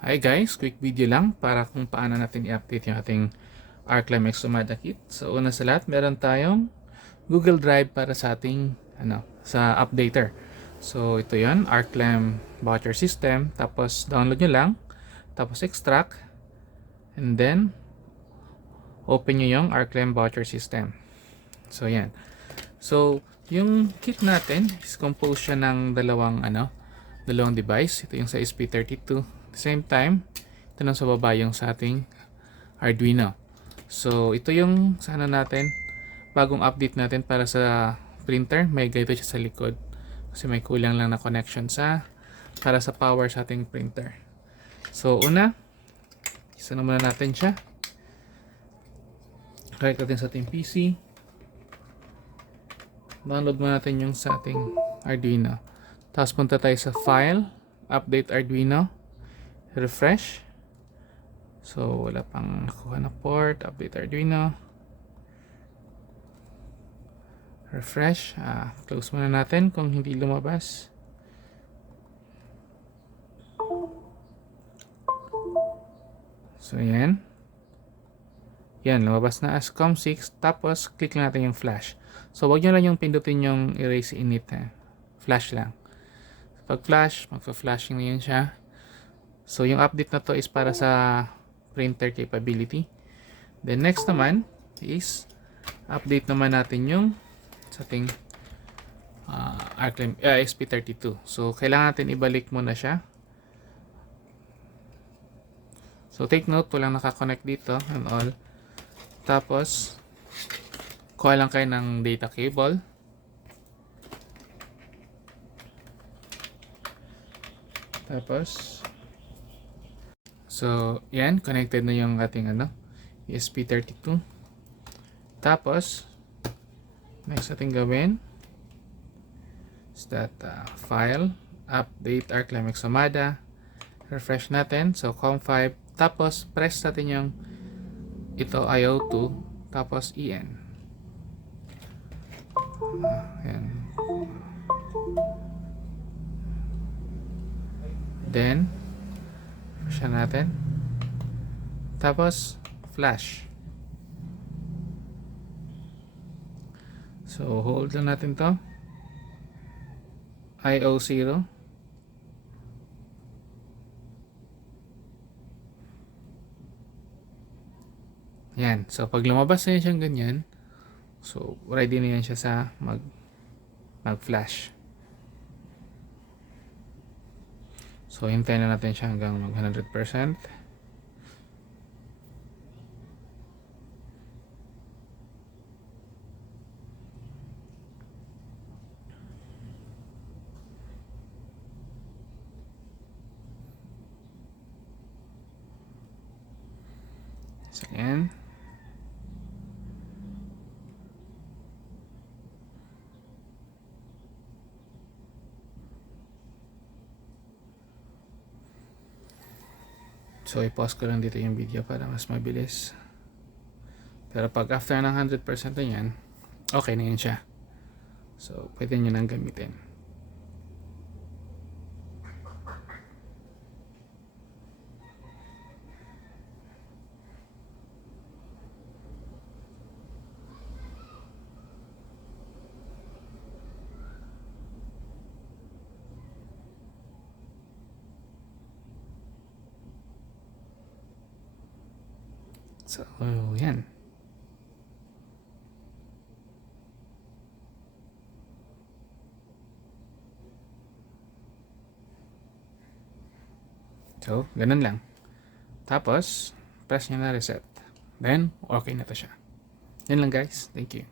Hi guys, quick video lang para kung paano natin i-update yung ating Arclem omada kit. So una sa lahat, meron tayong Google Drive para sa ating sa updater. So ito 'yon, Arclem voucher system, tapos download nyo lang, tapos extract, and then open nyo yung Arclem voucher system. So yan. So yung kit natin is composed siya ng dalawang device. Ito yung sa SP32. At the same time, ito nang sa baba yung sa ating Arduino. So ito yung sana natin, bagong update natin para sa printer. May ganito siya sa likod kasi may kulang lang na connection para sa power sa ating printer. So una, isa na muna natin siya. Connect natin sa ating PC. Download muna natin yung sa ating Arduino. Tapos punta tayo sa File, Update Arduino, Refresh. So wala pang nakuha na port, Update Arduino. Refresh. Close muna natin kung hindi lumabas. So yan. Yan, lumabas na as COM6. Tapos click lang natin yung flash. So wag nyo lang yung pindutin yung erase init. Flash lang. Pag flash, magpa-flashing na yun siya. So yung update na to is para sa printer capability. Then next naman is update naman natin yung sa ating Arclem SP32. So kailangan natin ibalik muna siya. So take note, walang nakakonect dito and all. Tapos kuha lang kayo ng data cable. Tapos so yan, connected na yung ating ESP32. Tapos next ating gawin is that file, update Arclem omada, refresh natin. So COM5, tapos press natin yung ito IO2, tapos EN. Yan. Then flash natin, tapos flash. So hold lang natin to, IO0. Yan. So pag lumabas na yan siyang ganyan, so ready na yan siya sa mag-flash. So hintayin na natin siya hanggang mag 100%. So yan. So i-pause ko lang dito yung video para mas mabilis. Pero pag after ng 100% na yan, okay na yan siya. So pwede nyo nang gamitin. So, yan. So, ganun lang. Tapos, press nyo na reset. Then, okay na to siya. Yan lang guys. Thank you.